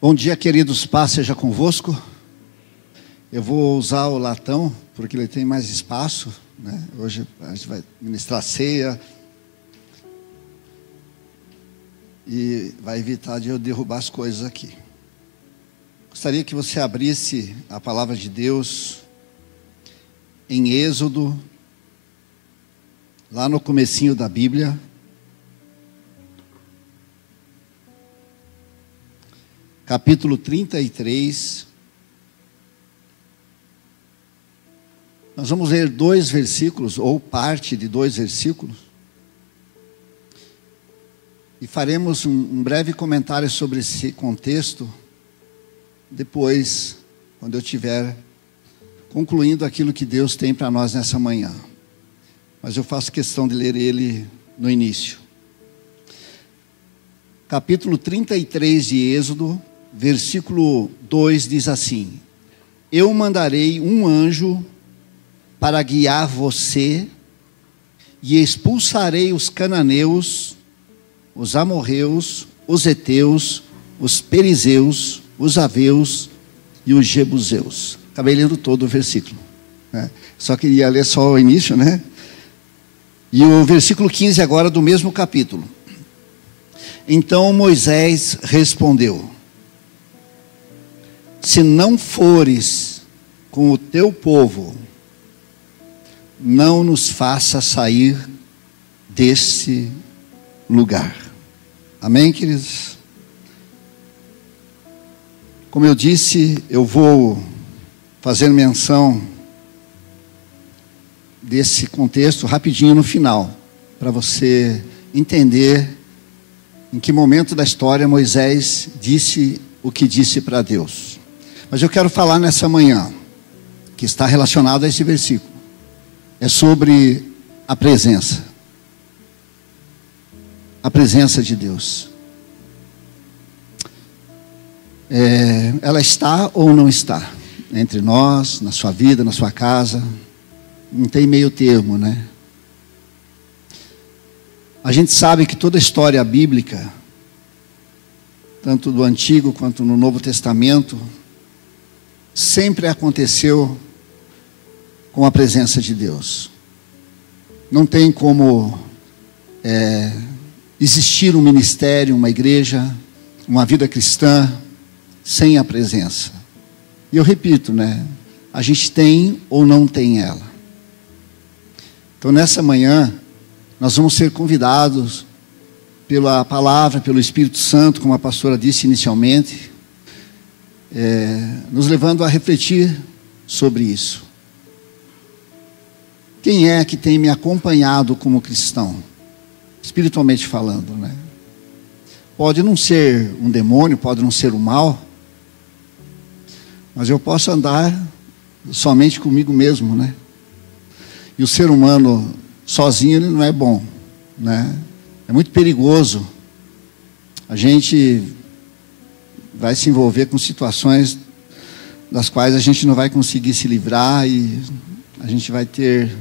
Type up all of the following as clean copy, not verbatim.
Bom dia, queridos, paz seja convosco. Eu vou usar o latão, porque ele tem mais espaço, né? Hoje a gente vai ministrar ceia. E vai evitar de eu derrubar as coisas aqui. Gostaria que você abrisse a palavra de Deus em Êxodo, lá no comecinho da Bíblia. Capítulo 33. Nós vamos ler 2 versículos, ou parte de 2 versículos. E faremos um breve comentário sobre esse contexto, depois, quando eu estiver concluindo aquilo que Deus tem para nós nessa manhã. Mas eu faço questão de ler ele no início. Capítulo 33 de Êxodo, versículo 2 diz assim: Eu mandarei um anjo para guiar você e expulsarei os cananeus, os amorreus, os heteus, os perizeus, os aveus e os jebuseus. Acabei lendo todo o versículo, né? Só queria ler só o início, né? E o versículo 15 agora do mesmo capítulo. Então Moisés respondeu: Se não fores com o teu povo, não nos faça sair desse lugar. Amém, queridos? Como eu disse, eu vou fazer menção desse contexto rapidinho no final, para você entender em que momento da história Moisés disse o que disse para Deus. Mas eu quero falar nessa manhã, que está relacionado a esse versículo, é sobre a presença. A presença de Deus. Ela está ou não está entre nós, na sua vida, na sua casa. Não tem meio termo, né? A gente sabe que toda a história bíblica, tanto do Antigo quanto no Novo Testamento, sempre aconteceu com a presença de Deus. Não tem como existir um ministério, uma igreja, uma vida cristã sem a presença. E eu repito, né? A gente tem ou não tem ela. Então nessa manhã nós vamos ser convidados pela palavra, pelo Espírito Santo, como a pastora disse inicialmente, nos levando a refletir sobre isso. Quem é que tem me acompanhado como cristão? Espiritualmente falando, né? Pode não ser um demônio, pode não ser o mal, mas eu posso andar somente comigo mesmo, né? E o ser humano sozinho ele não é bom, né? É muito perigoso. A gente vai se envolver com situações das quais a gente não vai conseguir se livrar e a gente vai ter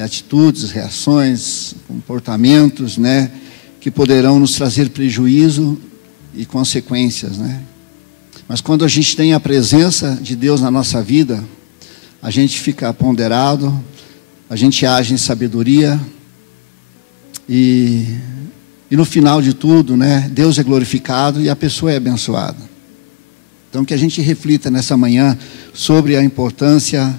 atitudes, reações, comportamentos, né, que poderão nos trazer prejuízo e consequências, né? Mas quando a gente tem a presença de Deus na nossa vida, a gente fica ponderado, a gente age em sabedoria e no final de tudo, né, Deus é glorificado e a pessoa é abençoada. Então que a gente reflita nessa manhã sobre a importância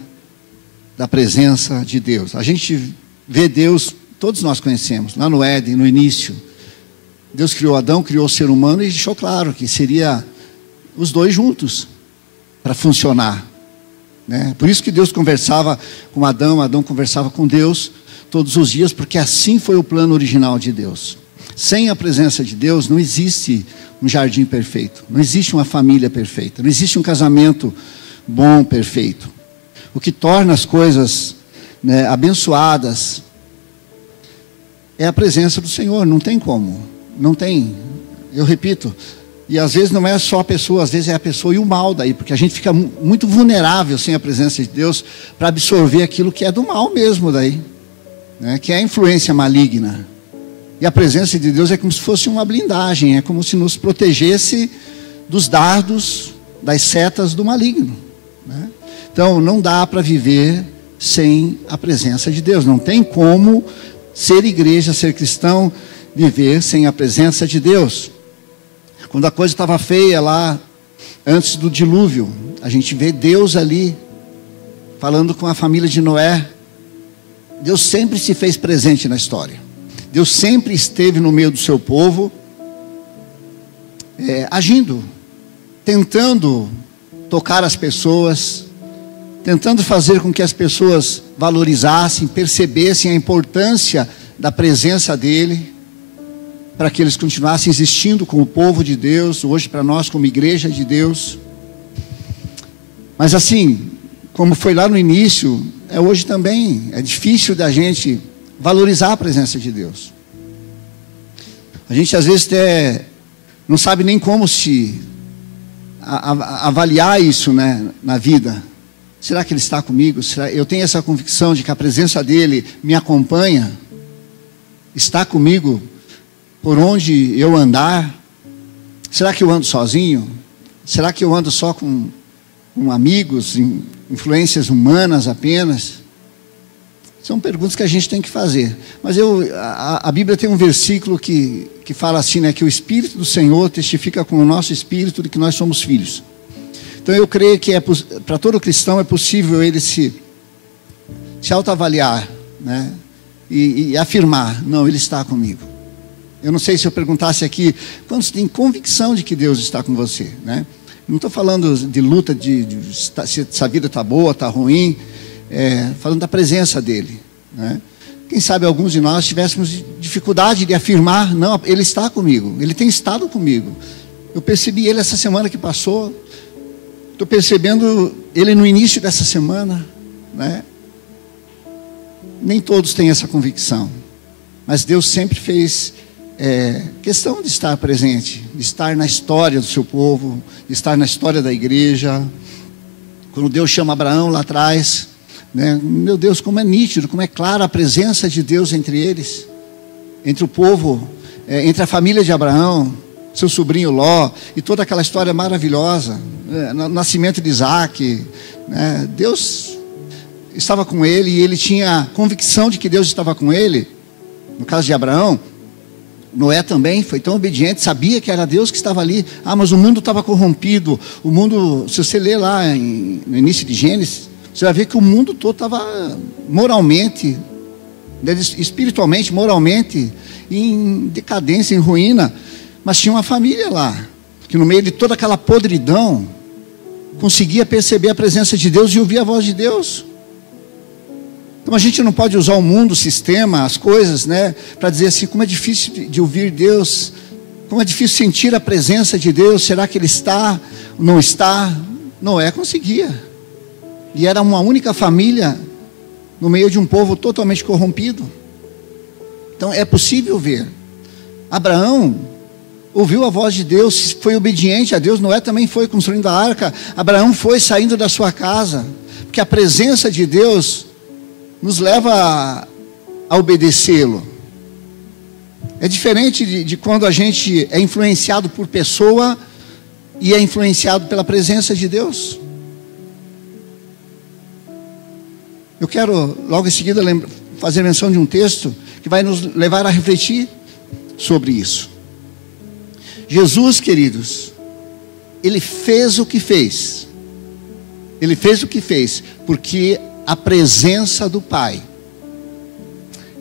da presença de Deus. A gente vê Deus, todos nós conhecemos, lá no Éden, no início. Deus criou Adão, criou o ser humano e deixou claro que seria os dois juntos para funcionar, né? Por isso que Deus conversava com Adão, Adão conversava com Deus todos os dias, porque assim foi o plano original de Deus. Sem a presença de Deus não existe um jardim perfeito, não existe uma família perfeita, não existe um casamento bom, perfeito. O que torna as coisas, né, abençoadas é a presença do Senhor. Não tem como, não tem. Eu repito, e às vezes não é só a pessoa, às vezes é a pessoa e o mal daí, porque a gente fica muito vulnerável sem a presença de Deus para absorver aquilo que é do mal mesmo daí, né, que é a influência maligna. E a presença de Deus é como se fosse uma blindagem, é como se nos protegesse dos dardos, das setas do maligno, né? Então, não dá para viver sem a presença de Deus. Não tem como ser igreja, ser cristão, viver sem a presença de Deus. Quando a coisa estava feia lá, antes do dilúvio, a gente vê Deus ali, falando com a família de Noé. Deus sempre se fez presente na história. Deus sempre esteve no meio do seu povo, agindo, tentando tocar as pessoas, tentando fazer com que as pessoas valorizassem, percebessem a importância da presença dele, para que eles continuassem existindo como povo de Deus, hoje para nós como igreja de Deus. Mas assim, como foi lá no início, hoje também é difícil da gente valorizar a presença de Deus. A gente às vezes até não sabe nem como se avaliar isso, né, na vida. Será que Ele está comigo? Eu tenho essa convicção de que a presença dEle me acompanha, está comigo por onde eu andar? Será que eu ando sozinho? Será que eu ando só com amigos, influências humanas apenas? São perguntas que a gente tem que fazer. Mas a Bíblia tem um versículo que fala assim, né, que o Espírito do Senhor testifica com o nosso espírito de que nós somos filhos. Então eu creio que para todo cristão é possível ele se autoavaliar, né, e afirmar, não, Ele está comigo. Eu não sei se eu perguntasse aqui, quantos têm convicção de que Deus está com você, né? Não estou falando de luta, se a vida está boa, está ruim, falando da presença dEle, né? Quem sabe alguns de nós tivéssemos dificuldade de afirmar, não, Ele está comigo, Ele tem estado comigo. Eu percebi Ele essa semana que passou, estou percebendo Ele no início dessa semana, né? Nem todos têm essa convicção, mas Deus sempre fez questão de estar presente, de estar na história do seu povo, de estar na história da igreja. Quando Deus chama Abraão lá atrás, né, meu Deus, como é nítido, como é clara a presença de Deus entre eles, entre o povo, entre a família de Abraão, seu sobrinho Ló, e toda aquela história maravilhosa, o nascimento de Isaac, né? Deus estava com ele, e ele tinha convicção de que Deus estava com ele. No caso de Abraão, Noé também foi tão obediente, sabia que era Deus que estava ali. Mas o mundo estava corrompido. O mundo, se você ler lá no início de Gênesis, você vai ver que o mundo todo estava moralmente, espiritualmente, moralmente, em decadência, em ruína. Mas tinha uma família lá, que no meio de toda aquela podridão, conseguia perceber a presença de Deus e ouvir a voz de Deus. Então a gente não pode usar o mundo, o sistema, as coisas, né, para dizer assim, como é difícil de ouvir Deus, como é difícil sentir a presença de Deus. Será que Ele está, não está? Noé conseguia, e era uma única família no meio de um povo totalmente corrompido. Então é possível ver. Abraão ouviu a voz de Deus, foi obediente a Deus. Noé também foi construindo a arca. Abraão foi saindo da sua casa, porque a presença de Deus nos leva a obedecê-lo. É diferente de quando a gente é influenciado por pessoa e é influenciado pela presença de Deus. Eu quero logo em seguida fazer menção de um texto que vai nos levar a refletir sobre isso. Jesus, queridos, Ele fez o que fez. Ele fez o que fez porque a presença do Pai.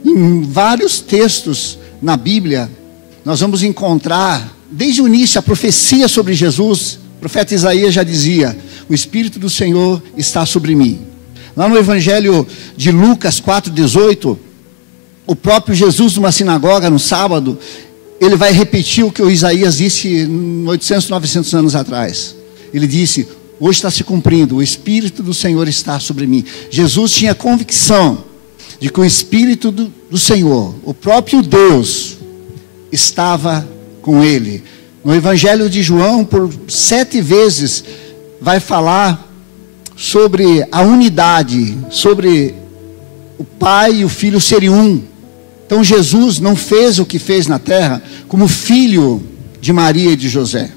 Em vários textos na Bíblia, nós vamos encontrar, desde o início, a profecia sobre Jesus. O profeta Isaías já dizia, o Espírito do Senhor está sobre mim. Lá no Evangelho de Lucas 4,18, o próprio Jesus, numa sinagoga, no sábado, ele vai repetir o que o Isaías disse 800, 900 anos atrás. Ele disse, hoje está se cumprindo, o Espírito do Senhor está sobre mim. Jesus tinha convicção de que o Espírito do Senhor, o próprio Deus, estava com ele. No Evangelho de João, por 7 vezes, vai falar sobre a unidade, sobre o Pai e o Filho serem um. Então Jesus não fez o que fez na terra como filho de Maria e de José.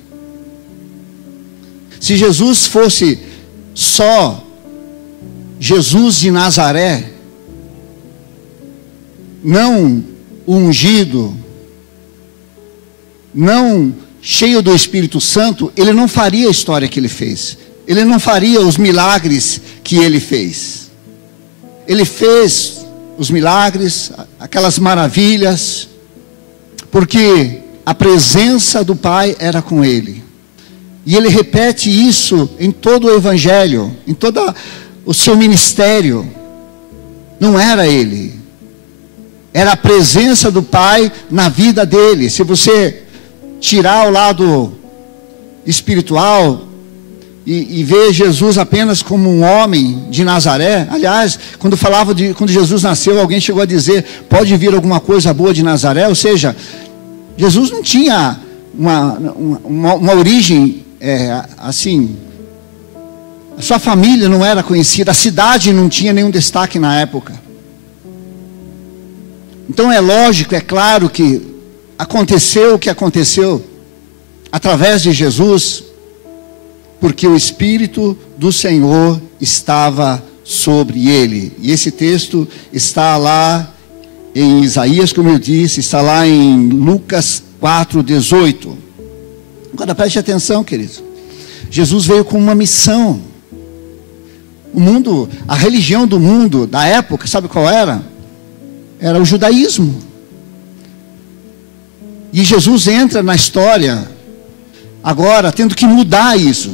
Se Jesus fosse só Jesus de Nazaré, não ungido, não cheio do Espírito Santo, ele não faria a história que ele fez. Ele não faria os milagres que ele fez. Ele fez os milagres, aquelas maravilhas, porque a presença do Pai era com ele. E ele repete isso em todo o Evangelho, em todo o seu ministério. Não era ele, era a presença do Pai na vida dele. Se você tirar o lado espiritual e ver Jesus apenas como um homem de Nazaré, aliás, quando Jesus nasceu, alguém chegou a dizer, pode vir alguma coisa boa de Nazaré, ou seja, Jesus não tinha uma origem assim, a sua família não era conhecida, a cidade não tinha nenhum destaque na época. Então é lógico, é claro que aconteceu o que aconteceu através de Jesus, porque o Espírito do Senhor estava sobre ele. E esse texto está lá em Isaías, como eu disse, está lá em Lucas 4:18. Agora preste atenção, queridos. Jesus veio com uma missão. O mundo, a religião do mundo da época, sabe qual era? Era o judaísmo. E Jesus entra na história agora tendo que mudar isso.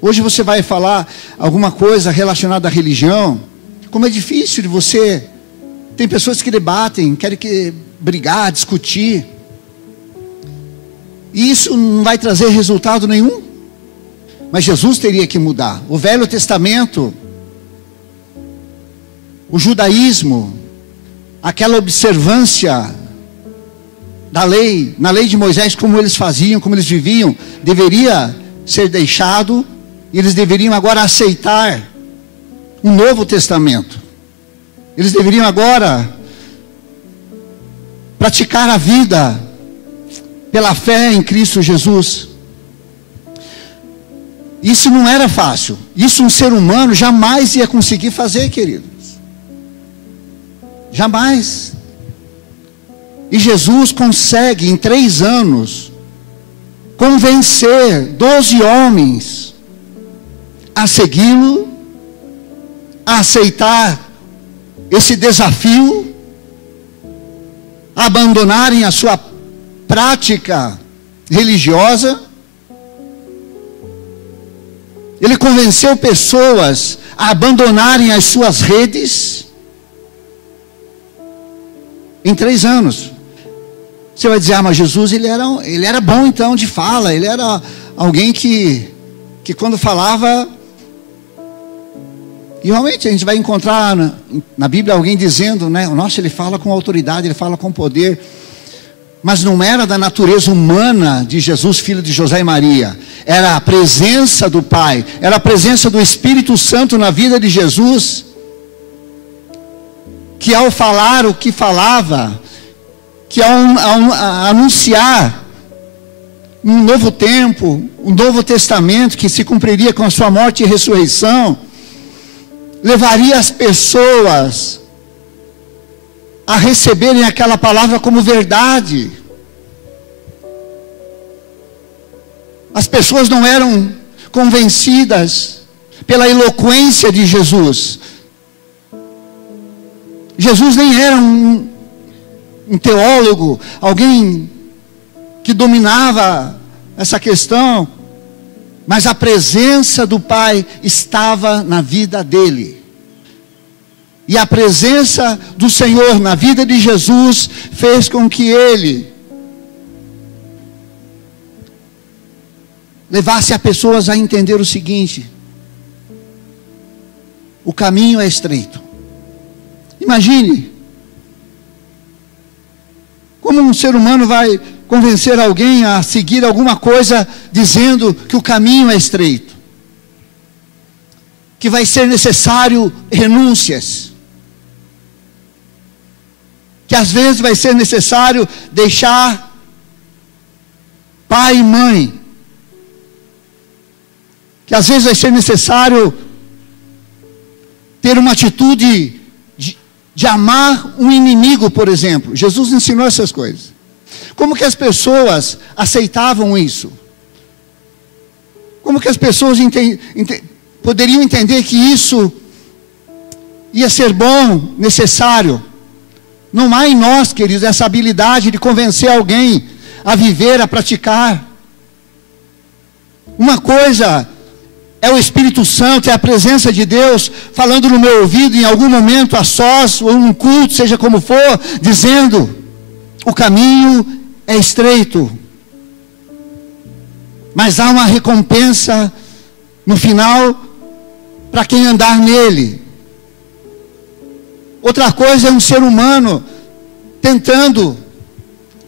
Hoje você vai falar alguma coisa relacionada à religião, como é difícil de você. Tem pessoas que debatem, querem brigar, discutir. E isso não vai trazer resultado nenhum. Mas Jesus teria que mudar. O Velho Testamento, o judaísmo, aquela observância da lei, na lei de Moisés, como eles faziam, como eles viviam, deveria ser deixado, e eles deveriam agora aceitar um novo testamento. Eles deveriam agora praticar a vida pela fé em Cristo Jesus. Isso não era fácil. Isso um ser humano jamais ia conseguir fazer, queridos. Jamais. E Jesus consegue em 3 anos convencer 12 homens a segui-lo, a aceitar esse desafio, a abandonarem a sua prática religiosa. Ele convenceu pessoas a abandonarem as suas redes em 3 anos. Você vai dizer, mas Jesus ele era bom então de fala, ele era alguém que quando falava, e realmente a gente vai encontrar na Bíblia alguém dizendo, né, nossa, ele fala com autoridade, ele fala com poder. Mas não era da natureza humana de Jesus, filho de José e Maria. Era a presença do Pai, era a presença do Espírito Santo na vida de Jesus, que ao falar o que falava, que ao anunciar um novo tempo, um novo testamento que se cumpriria com a sua morte e ressurreição, levaria as pessoas a receberem aquela palavra como verdade. As pessoas não eram convencidas pela eloquência de Jesus. Jesus nem era um teólogo, alguém que dominava essa questão, mas a presença do Pai estava na vida dele. E a presença do Senhor na vida de Jesus fez com que ele levasse as pessoas a entender o seguinte: o caminho é estreito. Imagine como um ser humano vai convencer alguém a seguir alguma coisa dizendo que o caminho é estreito, que vai ser necessário renúncias, que às vezes vai ser necessário deixar pai e mãe, que às vezes vai ser necessário ter uma atitude de amar um inimigo, por exemplo. Jesus ensinou essas coisas. Como que as pessoas aceitavam isso? Como que as pessoas poderiam entender que isso ia ser bom, necessário? Não há em nós, queridos, essa habilidade de convencer alguém a viver, a praticar. Uma coisa é o Espírito Santo, é a presença de Deus falando no meu ouvido em algum momento, a sós, ou num culto, seja como for, dizendo: o caminho é estreito, mas há uma recompensa no final para quem andar nele. Outra coisa é um ser humano tentando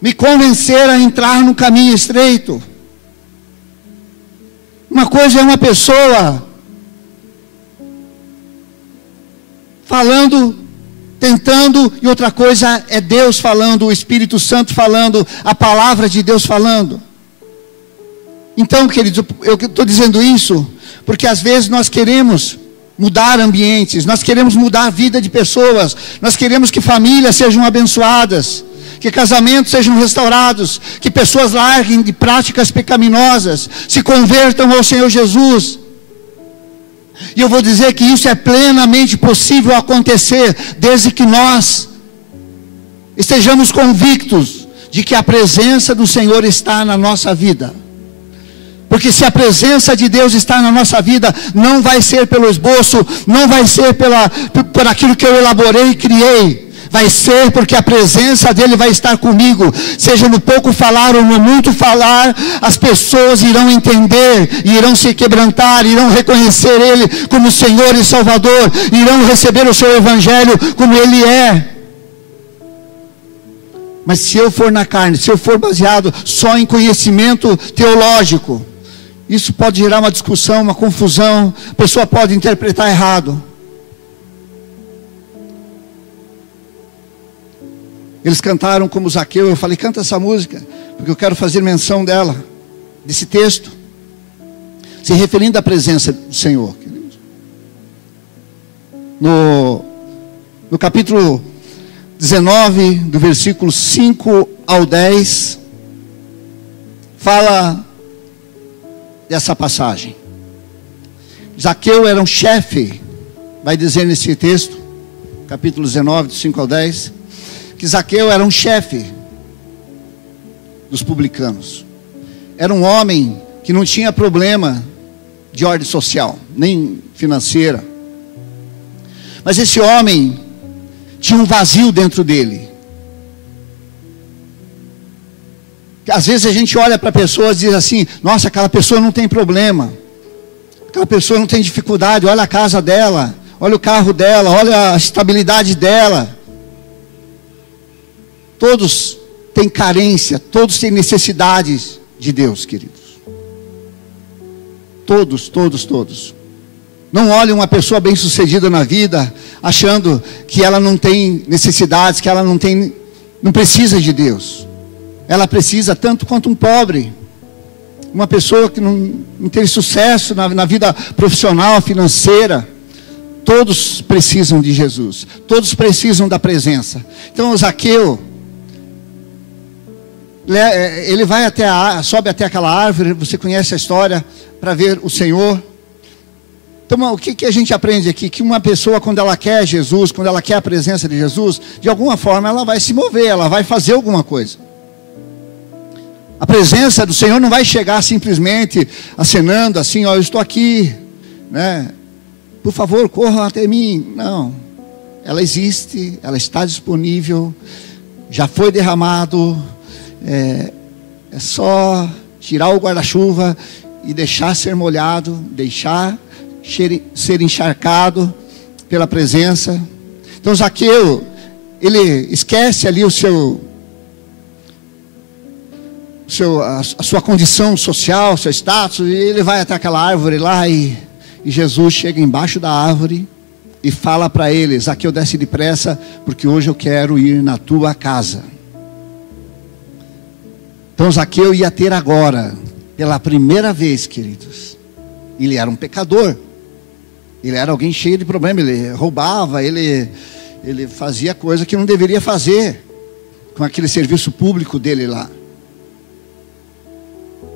me convencer a entrar no caminho estreito. Uma coisa é uma pessoa falando, tentando, e outra coisa é Deus falando, o Espírito Santo falando, a palavra de Deus falando. Então, queridos, eu estou dizendo isso porque às vezes nós queremos mudar ambientes, nós queremos mudar a vida de pessoas, nós queremos que famílias sejam abençoadas, que casamentos sejam restaurados, que pessoas larguem de práticas pecaminosas, se convertam ao Senhor Jesus. E eu vou dizer que isso é plenamente possível acontecer, desde que nós estejamos convictos de que a presença do Senhor está na nossa vida. Porque se a presença de Deus está na nossa vida, não vai ser pelo esboço, não vai ser por aquilo que eu elaborei e criei. Vai ser porque a presença dele vai estar comigo. Seja no pouco falar ou no muito falar, as pessoas irão entender, irão se quebrantar, irão reconhecer ele como Senhor e Salvador, irão receber o seu Evangelho como ele é. Mas se eu for na carne, se eu for baseado só em conhecimento teológico, isso pode gerar uma discussão, uma confusão, a pessoa pode interpretar errado. Eles cantaram como Zaqueu, eu falei: canta essa música, porque eu quero fazer menção dela, desse texto, se referindo à presença do Senhor. No capítulo 19, do versículo 5 ao 10, fala dessa passagem. Zaqueu era um chefe, vai dizer nesse texto, capítulo 19, do 5 ao 10, que Zaqueu era um chefe dos publicanos. Era um homem que não tinha problema de ordem social, nem financeira. Mas esse homem tinha um vazio dentro dele. Às vezes a gente olha para pessoas e diz assim: nossa, aquela pessoa não tem problema, aquela pessoa não tem dificuldade, olha a casa dela, olha o carro dela, olha a estabilidade dela. Todos têm carência, todos têm necessidades de Deus, queridos. Todos, todos, todos. Não olhe uma pessoa bem-sucedida na vida achando que ela não tem necessidades, que ela não precisa de Deus. Ela precisa tanto quanto um pobre. Uma pessoa que não tem sucesso na vida profissional, financeira. Todos precisam de Jesus. Todos precisam da presença. Então o Zaqueu, ele vai sobe até aquela árvore, você conhece a história, para ver o Senhor. Então, o que a gente aprende aqui? Que uma pessoa, quando ela quer Jesus, quando ela quer a presença de Jesus, de alguma forma ela vai se mover, ela vai fazer alguma coisa. A presença do Senhor não vai chegar simplesmente acenando assim: ó, eu estou aqui, né? Por favor, corra até mim. Não, ela existe, ela está disponível, já foi derramado. É só tirar o guarda-chuva e deixar ser molhado, deixar ser encharcado pela presença. Então Zaqueu, ele esquece ali a sua condição social, seu status, e ele vai até aquela árvore lá, e Jesus chega embaixo da árvore e fala para ele: Zaqueu, desce depressa, porque hoje eu quero ir na tua casa. Então Zaqueu ia ter agora, pela primeira vez, queridos, Ele era um pecador. Ele era alguém cheio de problema. Ele roubava, ele fazia coisa que não deveria fazer com aquele serviço público dele lá.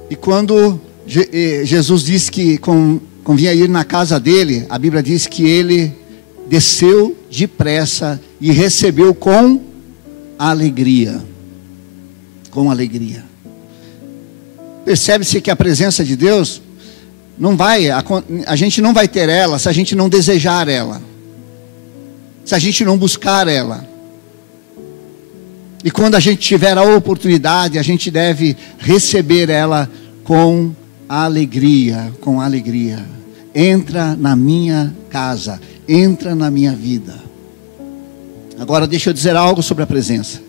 E quando Jesus disse que convinha ir na casa dele, a Bíblia diz que ele desceu depressa e recebeu com alegria. Com alegria. Percebe-se que a presença de Deus não vai, a gente não vai ter ela se a gente não desejar ela, se a gente não buscar ela. E quando a gente tiver a oportunidade, a gente deve receber ela com alegria, com alegria. Entra na minha casa, entra na minha vida. Agora deixa eu dizer algo sobre a presença.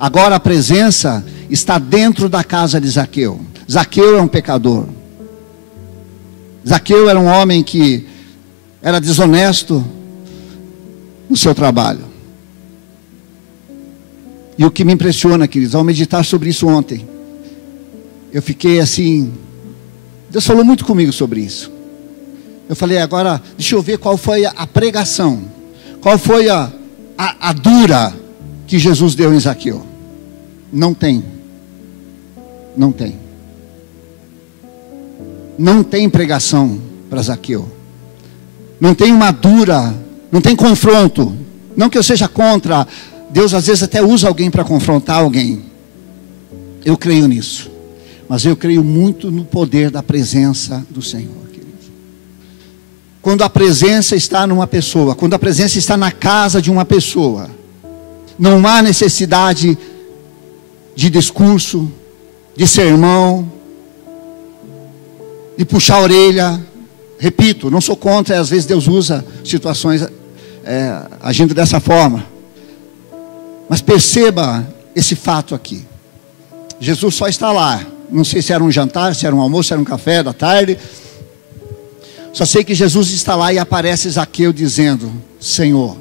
Agora a presença está dentro da casa de Zaqueu. Zaqueu é um pecador. Zaqueu era um homem que era desonesto no seu trabalho. E o que me impressiona, queridos, ao meditar sobre isso ontem, eu fiquei assim, Deus falou muito comigo sobre isso. Eu falei, agora, deixa eu ver qual foi a pregação, qual foi a dura que Jesus deu em Zaqueu. Não tem. Não tem. Não tem pregação para Zaqueu. Não tem uma dura, não tem confronto. Não que eu seja contra. Deus às vezes até usa alguém para confrontar alguém. Eu creio nisso. Mas eu creio muito no poder da presença do Senhor, querido. Quando a presença está numa pessoa, quando a presença está na casa de uma pessoa, não há necessidade de discurso, de sermão, de puxar a orelha. Repito, não sou contra, e às vezes Deus usa situações agindo dessa forma. Mas perceba esse fato aqui. Jesus só está lá. Não sei se era um jantar, se era um almoço, se era um café da tarde. Só sei que Jesus está lá e aparece Zaqueu dizendo: Senhor,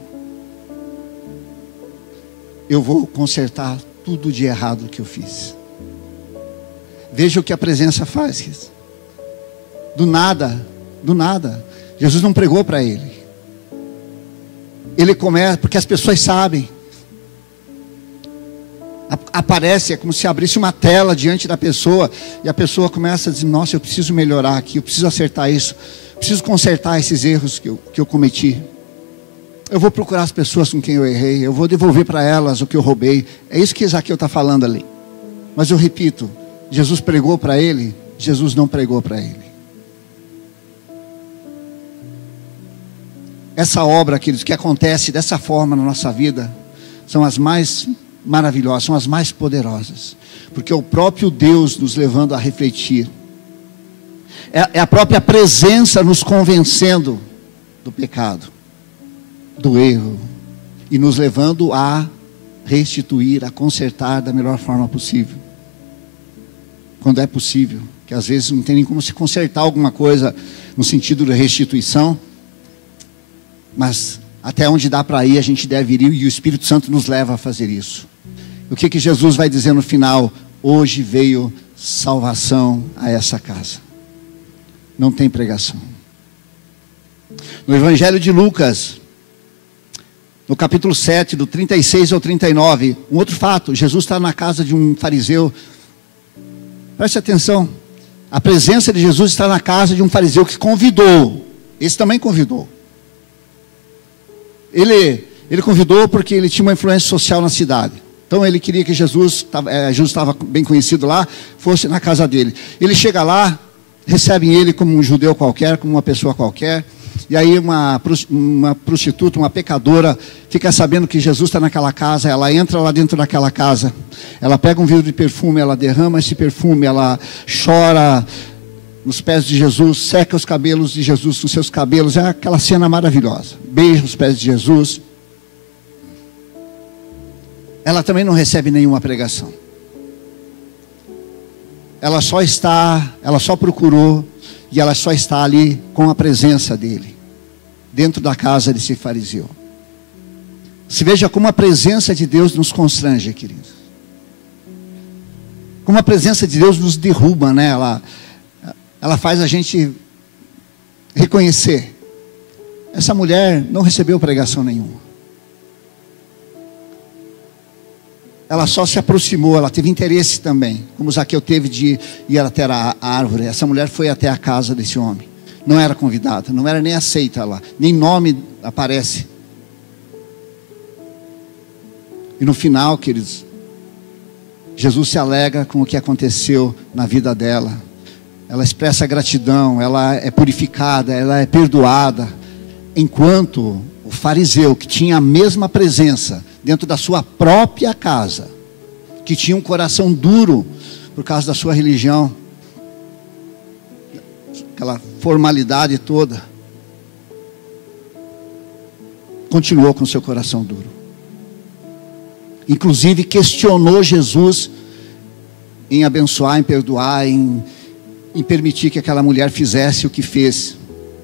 eu vou consertar tudo de errado que eu fiz. Veja o que a presença faz. Do nada. Jesus não pregou para ele. Ele começa, porque as pessoas sabem. Aparece, é como se abrisse uma tela diante da pessoa, e a pessoa começa a dizer: nossa, eu preciso melhorar aqui, eu preciso acertar isso, preciso consertar esses erros que eu cometi. Eu vou procurar as pessoas com quem eu errei, eu vou devolver para elas o que eu roubei. É isso que Zaqueu está falando ali. Mas eu repito, Jesus pregou para ele? Jesus não pregou para ele. Essa obra, queridos, que acontece dessa forma na nossa vida, são as mais maravilhosas, são as mais poderosas, porque é o próprio Deus nos levando a refletir, é a própria presença nos convencendo do pecado, do erro, e nos levando a restituir, a consertar da melhor forma possível, quando é possível, que às vezes não tem nem como se consertar alguma coisa no sentido de restituição, mas até onde dá para ir a gente deve ir, e o Espírito Santo nos leva a fazer isso. O que Jesus vai dizer no final? Hoje veio salvação a essa casa. Não tem pregação. No Evangelho de Lucas, no capítulo 7, do 36 ao 39, um outro fato: Jesus está na casa de um fariseu. Preste atenção, a presença de Jesus está na casa de um fariseu que convidou. Esse também convidou. Ele convidou porque ele tinha uma influência social na cidade. Então ele queria que Jesus estava bem conhecido lá, fosse na casa dele. Ele chega lá, recebem ele como um judeu qualquer, como uma pessoa qualquer. E aí uma prostituta, uma pecadora, fica sabendo que Jesus está naquela casa. Ela entra lá dentro daquela casa. Ela pega um vidro de perfume, ela derrama esse perfume, ela chora nos pés de Jesus, seca os cabelos de Jesus com seus cabelos. É aquela cena maravilhosa. Beija os pés de Jesus. Ela também não recebe nenhuma pregação. Ela só procurou, e ela só está ali com a presença dele, dentro da casa desse fariseu. Se veja como a presença de Deus nos constrange, queridos. Como a presença de Deus nos derruba, né? Ela faz a gente reconhecer. Essa mulher não recebeu pregação nenhuma. Ela só se aproximou, ela teve interesse também, como Zaqueu teve de ir até a árvore. Essa mulher foi até a casa desse homem. Não era convidada, não era nem aceita lá, nem nome aparece. E no final, queridos, Jesus se alegra com o que aconteceu na vida dela. Ela expressa gratidão, ela é purificada, ela é perdoada. Enquanto o fariseu, que tinha a mesma presença dentro da sua própria casa, que tinha um coração duro por causa da sua religião, aquela formalidade toda, continuou com seu coração duro. Inclusive questionou Jesus em abençoar, em perdoar, em permitir que aquela mulher fizesse o que fez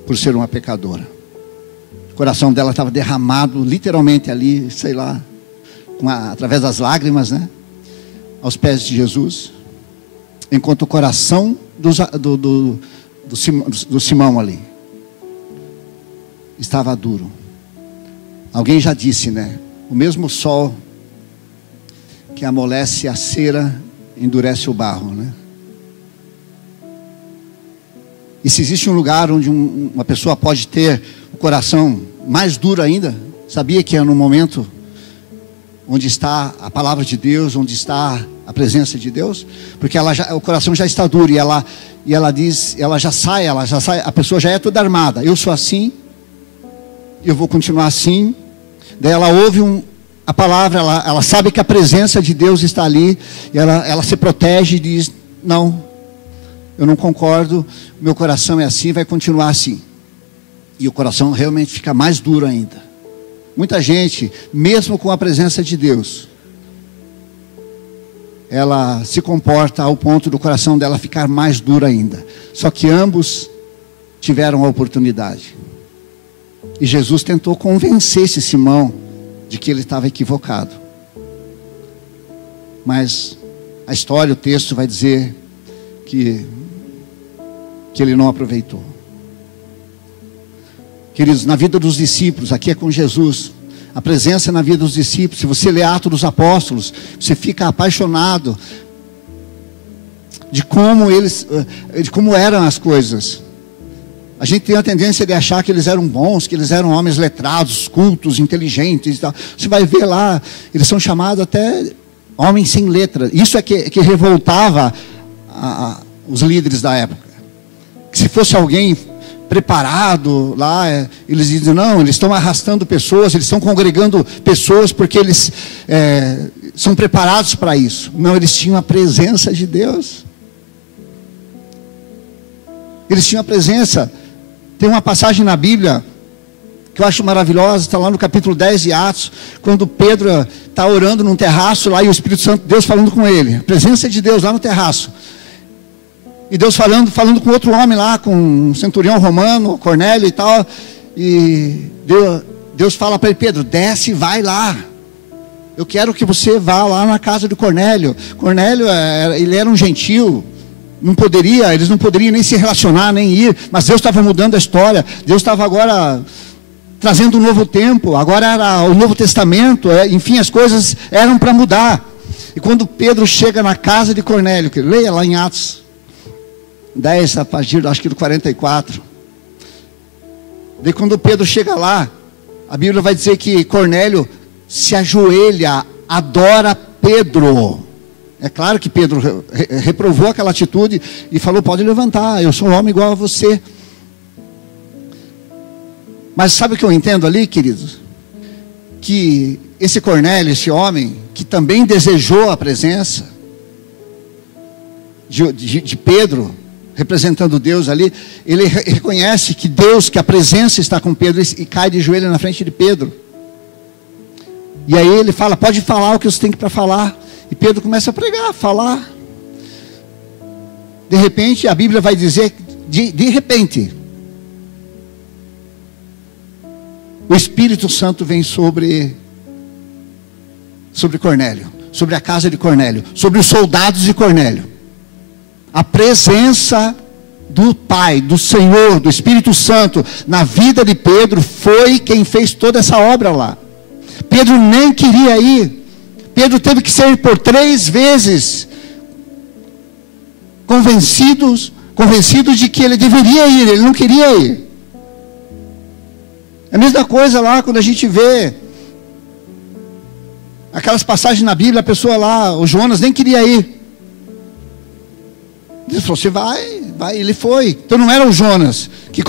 por ser uma pecadora. O coração dela estava derramado literalmente ali, sei lá, através das lágrimas, né? Aos pés de Jesus. Enquanto o coração do Simão ali estava duro. Alguém já disse, né? O mesmo sol que amolece a cera endurece o barro, né? E se existe um lugar onde uma pessoa pode ter o coração mais duro ainda, sabia que é no momento onde está a palavra de Deus, onde está a presença de Deus? Porque o coração já está duro e ela diz, ela já sai, a pessoa já é toda armada. Eu sou assim, eu vou continuar assim. Daí ela ouve a palavra, ela sabe que a presença de Deus está ali, e ela se protege e diz, não, eu não concordo, meu coração é assim, vai continuar assim. E o coração realmente fica mais duro ainda. Muita gente, mesmo com a presença de Deus, ela se comporta ao ponto do coração dela ficar mais duro ainda. Só que ambos tiveram a oportunidade. E Jesus tentou convencer esse Simão de que ele estava equivocado. Mas a história, o texto vai dizer que ele não aproveitou. Queridos, na vida dos discípulos, aqui é com Jesus, a presença na vida dos discípulos, se você lê Atos dos Apóstolos, você fica apaixonado de como eram as coisas. A gente tem a tendência de achar que eles eram bons, que eles eram homens letrados, cultos, inteligentes e tal. Você vai ver lá, eles são chamados até homens sem letra. Isso é que revoltava os líderes da época. Que se fosse alguém preparado lá, eles dizem, não, eles estão arrastando pessoas, eles estão congregando pessoas porque eles são preparados para isso. Não, eles tinham a presença de Deus. Eles tinham a presença. Tem uma passagem na Bíblia que eu acho maravilhosa, está lá no capítulo 10 de Atos, quando Pedro está orando num terraço lá e o Espírito Santo, Deus falando com ele, a presença de Deus lá no terraço. E Deus falando com outro homem lá, com um centurião romano, Cornélio e tal. E Deus fala para ele, Pedro, desce e vai lá. Eu quero que você vá lá na casa de Cornélio. Cornélio, ele era um gentil. Eles não poderiam nem se relacionar, nem ir. Mas Deus estava mudando a história. Deus estava agora trazendo um novo tempo. Agora era o Novo Testamento. Enfim, as coisas eram para mudar. E quando Pedro chega na casa de Cornélio, que leia lá em Atos 10, a partir, acho que do 44. Daí quando Pedro chega lá, a Bíblia vai dizer que Cornélio se ajoelha, adora Pedro. É claro que Pedro reprovou aquela atitude e falou, pode levantar, eu sou um homem igual a você. Mas sabe o que eu entendo ali, queridos? Que esse Cornélio, esse homem, que também desejou a presença de Pedro, representando Deus ali, ele reconhece que Deus, que a presença está com Pedro e cai de joelho na frente de Pedro. E aí ele fala, pode falar o que você tem para falar. E Pedro começa a pregar, falar. De repente, a Bíblia vai dizer, de repente, o Espírito Santo vem sobre Cornélio, sobre a casa de Cornélio, sobre os soldados de Cornélio. A presença do Pai, do Senhor, do Espírito Santo, na vida de Pedro, foi quem fez toda essa obra lá. Pedro nem queria ir. Pedro teve que ser por 3 vezes convencido de que ele deveria ir, ele não queria ir. É a mesma coisa lá, quando a gente vê aquelas passagens na Bíblia, a pessoa lá, o Jonas nem queria ir. Ele falou, você vai, ele foi. Então não era o Jonas que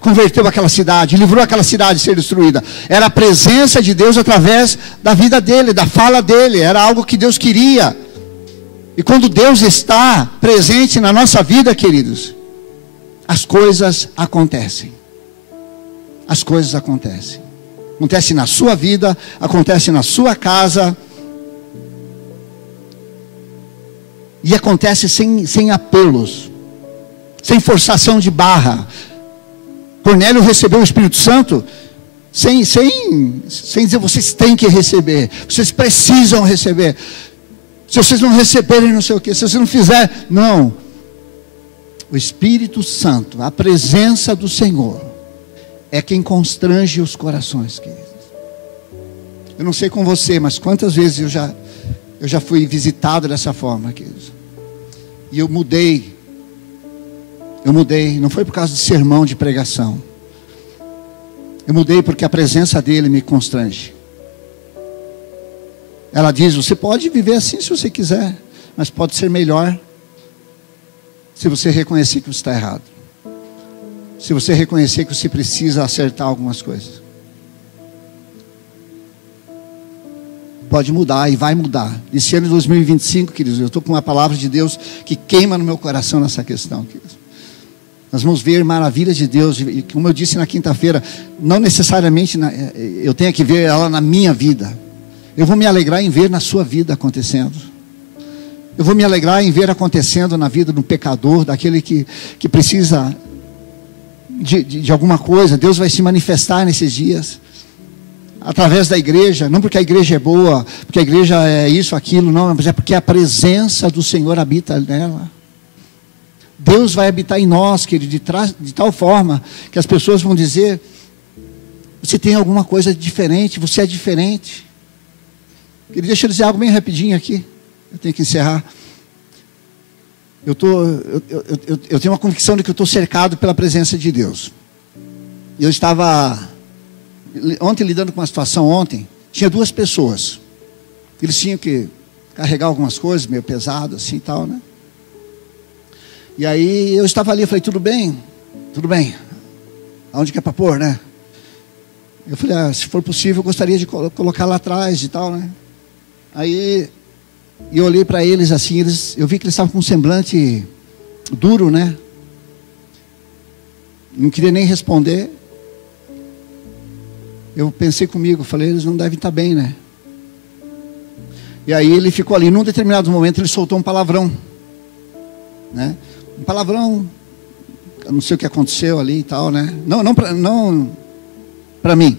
converteu aquela cidade, livrou aquela cidade de ser destruída. Era a presença de Deus através da vida dele, da fala dele. Era algo que Deus queria. E quando Deus está presente na nossa vida, queridos, as coisas acontecem. As coisas acontecem. Acontece na sua vida, acontece na sua casa. E acontece sem apelos, sem forçação de barra. Cornélio recebeu o Espírito Santo sem dizer, vocês têm que receber, vocês precisam receber. Se vocês não receberem, não sei o que, se vocês não fizerem, não. O Espírito Santo, a presença do Senhor, é quem constrange os corações, queridos. Eu não sei com você, mas quantas vezes eu já fui visitado dessa forma, queridos. E eu mudei, não foi por causa de sermão, de pregação. Eu mudei porque a presença dele me constrange. Ela diz, você pode viver assim se você quiser, mas pode ser melhor se você reconhecer que você está errado. Se você reconhecer que você precisa acertar algumas coisas. Pode mudar e vai mudar. Esse ano de 2025, queridos, eu estou com uma palavra de Deus que queima no meu coração nessa questão, queridos. Nós vamos ver maravilhas de Deus, e como eu disse na quinta-feira, não necessariamente eu tenho que ver ela na minha vida. Eu vou me alegrar em ver na sua vida acontecendo. Eu vou me alegrar em ver acontecendo na vida do pecador, daquele que precisa de alguma coisa. Deus vai se manifestar nesses dias. Através da igreja, não porque a igreja é boa, porque a igreja é isso, aquilo, não, mas é porque a presença do Senhor habita nela. Deus vai habitar em nós, querido, de tal forma que as pessoas vão dizer, você tem alguma coisa diferente, você é diferente. Querido, deixa eu dizer algo bem rapidinho aqui, eu tenho que encerrar. Eu tenho uma convicção de que eu estou cercado pela presença de Deus. Eu estava ontem lidando com uma situação, tinha 2 pessoas. Eles tinham que carregar algumas coisas, meio pesado assim e tal, né? E aí eu estava ali, eu falei, tudo bem, aonde que é para pôr, né? Eu falei, se for possível, eu gostaria de colocar lá atrás e tal, né? Aí eu olhei para eles assim, eu vi que eles estavam com um semblante duro, né? Não queria nem responder. Eu pensei comigo, falei, eles não devem estar bem, né? E aí ele ficou ali, num determinado momento ele soltou um palavrão, né? Um palavrão, eu não sei o que aconteceu ali e tal, né? Não para mim,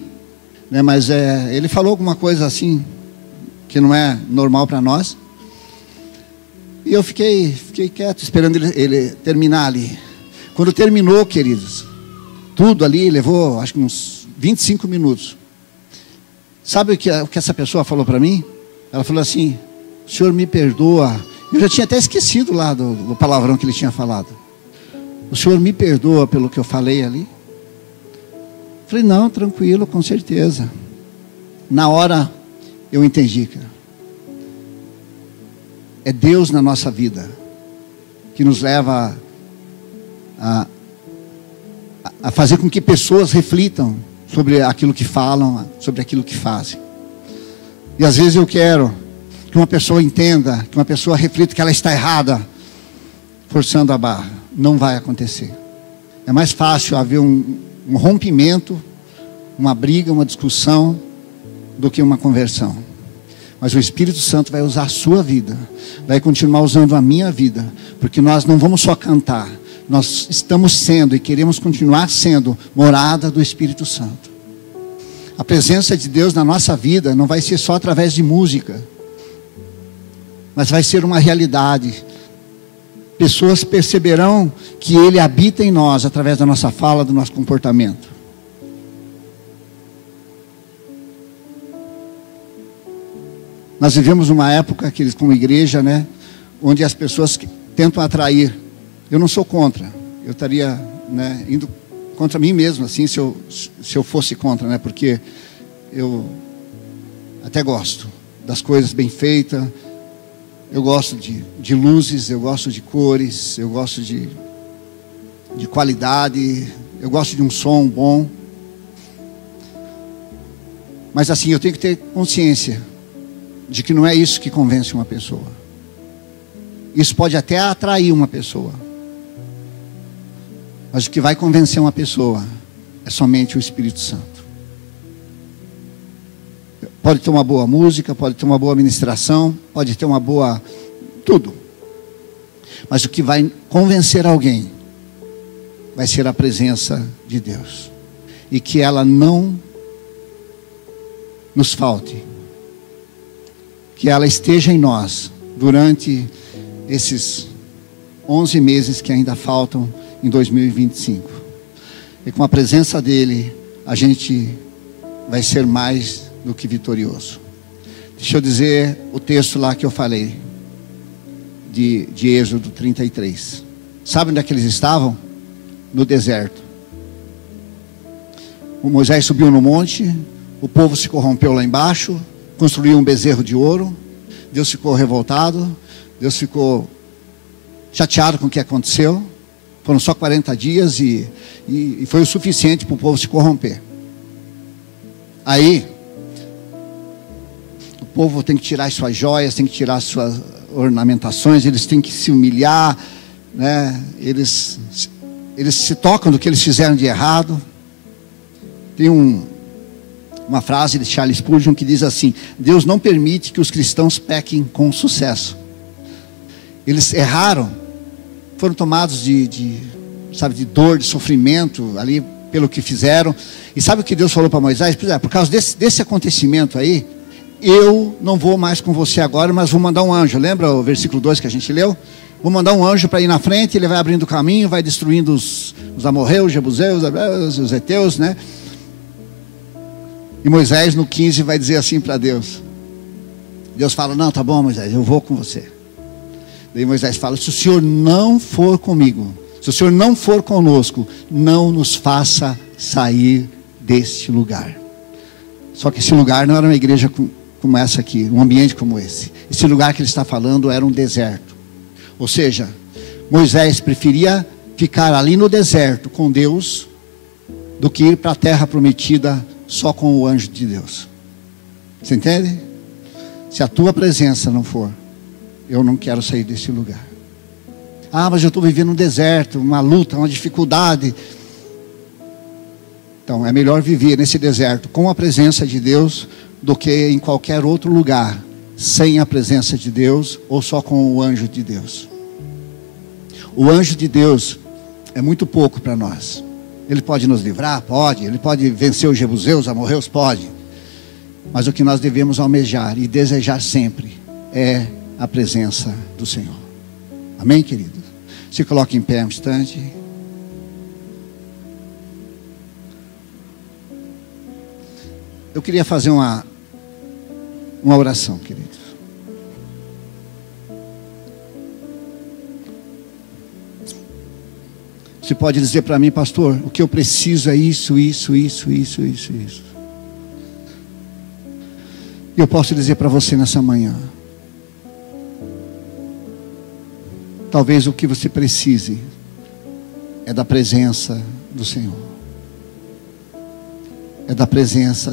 né? Mas ele falou alguma coisa assim, que não é normal para nós. E eu fiquei quieto, esperando ele terminar ali. Quando terminou, queridos, tudo ali levou, acho que uns 25 minutos. Sabe o que essa pessoa falou para mim? Ela falou assim, o senhor me perdoa. Eu já tinha até esquecido lá do palavrão que ele tinha falado. O senhor me perdoa pelo que eu falei ali? Eu falei, não, tranquilo, com certeza. Na hora eu entendi, cara. É Deus na nossa vida que nos leva a fazer com que pessoas reflitam sobre aquilo que falam, sobre aquilo que fazem. E às vezes eu quero que uma pessoa entenda, que uma pessoa reflita que ela está errada, forçando a barra. Não vai acontecer. É mais fácil haver um rompimento, uma briga, uma discussão, do que uma conversão. Mas o Espírito Santo vai usar a sua vida, vai continuar usando a minha vida, porque nós não vamos só cantar, nós estamos sendo e queremos continuar sendo morada do Espírito Santo. A presença de Deus na nossa vida não vai ser só através de música, mas vai ser uma realidade. pessoas perceberão que Ele habita em nós através da nossa fala, do nosso comportamento. Nós vivemos uma época, como igreja, né, onde as pessoas tentam atrair. Eu não sou contra. Eu estaria, né, indo contra mim mesmo, assim, se eu fosse contra, né, porque eu até gosto das coisas bem feitas. Eu gosto de luzes, eu gosto de cores, eu gosto de qualidade, eu gosto de um som bom. Mas assim, eu tenho que ter consciência de que não é isso que convence uma pessoa. Isso pode até atrair uma pessoa, mas o que vai convencer uma pessoa é somente o Espírito Santo. Pode ter uma boa música, pode ter uma boa ministração, pode ter uma boa... tudo. Mas o que vai convencer alguém vai ser a presença de Deus. E que ela não nos falte. Que ela esteja em nós durante esses 11 meses que ainda faltam em 2025. E com a presença dEle, a gente vai ser mais do que vitorioso. Deixa eu dizer o texto lá que eu falei, de Êxodo 33. Sabe onde é que eles estavam? No deserto. O Moisés subiu no monte, o povo se corrompeu lá embaixo, construiu um bezerro de ouro. Deus ficou revoltado, Deus ficou chateado com o que aconteceu. Foram só 40 dias e foi o suficiente para o povo se corromper. Aí o povo tem que tirar as suas joias, tem que tirar as suas ornamentações, eles têm que se humilhar, né? Eles se tocam do que eles fizeram de errado. Tem uma frase de Charles Spurgeon que diz assim: Deus não permite que os cristãos pequem com sucesso. Eles erraram, foram tomados de dor, de sofrimento ali pelo que fizeram. E sabe o que Deus falou para Moisés? Por causa desse acontecimento aí, eu não vou mais com você agora, mas vou mandar um anjo. Lembra o versículo 2 que a gente leu? Vou mandar um anjo para ir na frente, ele vai abrindo o caminho, vai destruindo os amorreus, os jebuseus, os heteus, né? E Moisés no 15 vai dizer assim para Deus. Deus fala: não, tá bom, Moisés, eu vou com você. Daí Moisés fala: se o Senhor não for comigo, se o Senhor não for conosco, não nos faça sair deste lugar. Só que esse lugar não era uma igreja como essa aqui, um ambiente como esse. Esse lugar que ele está falando era um deserto. Ou seja, Moisés preferia ficar ali no deserto com Deus do que ir para a terra prometida só com o anjo de Deus. Você entende? Se a tua presença não for, eu não quero sair desse lugar. Ah, mas eu estou vivendo um deserto, uma luta, uma dificuldade. Então é melhor viver nesse deserto com a presença de Deus do que em qualquer outro lugar sem a presença de Deus ou só com o anjo de Deus. O anjo de Deus é muito pouco para nós. Ele pode nos livrar? Pode. Ele pode vencer os jebuseus, os amorreus? Pode. Mas o que nós devemos almejar e desejar sempre é a presença do Senhor. Amém, querido? Se coloque em pé um instante. Eu queria fazer uma oração, querido. Você pode dizer para mim: pastor, o que eu preciso é isso. E eu posso dizer para você nessa manhã: talvez o que você precise é da presença do Senhor. É da presença